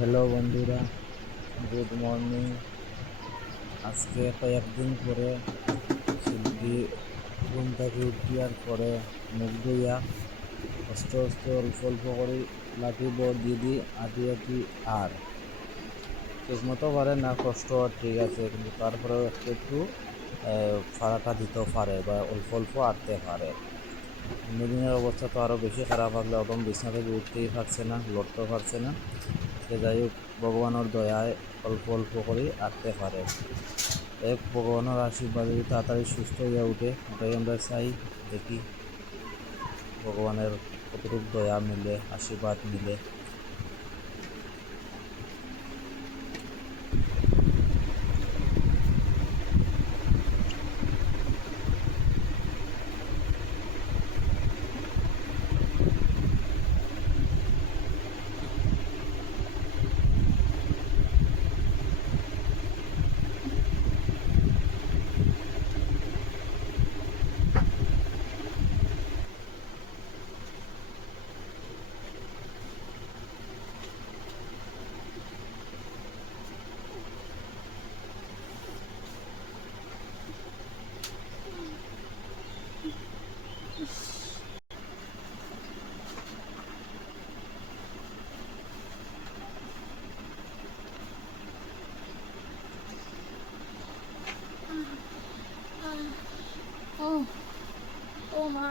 Hello বন্ধুরা, good morning. আজকে কয়েকদিন পরে শিগগি ঘুম থেকে উঠিয়ার পরে মুখ ধুইয়া আস্তে আস্তে অল্প অল্প করে লাঠি বড় দিদি আটি আটি আর ঠিকমতো পারে না, কষ্ট আর ঠিক আছে, কিন্তু তারপরেও একটু একটু ফাড়াটা দিতেও পারে বা অল্প অল্প আটতে পারে। অন্যদিনের অবস্থা তো আরও বেশি খারাপ, লাগলে একদম বিছনা থেকে উঠতেই পারছে না, লড়তেও পারছে না। সে যাই হোক, ভগবানের দয়ায় অল্প অল্প করে আটতে পারে। এক ভগবানের আশীর্বাদে যদি তাড়াতাড়ি সুস্থ হইয়া উঠে, ওটাই আমরা চাই। দেখি ভগবানের কতটুকু দয়া মিলে, আশীর্বাদ মিলে। ও ও মা